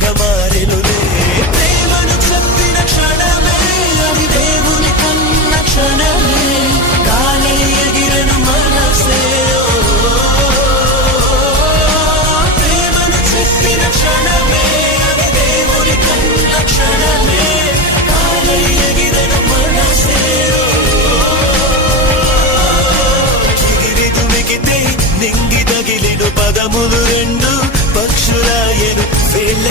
మేఘమారెనులే ప్రేమను చెప్పిన క్షణమే అది దేవుని కన్న క్షణమే గాలి ఎగిరెను మనసే ప్రేమను చెప్పిన క్షణమే అది దేవుని కన్న క్షణమే గాలి ఎగిరెను మనసే చిగిరి దుమికితే నింగి తగిలిను పదములు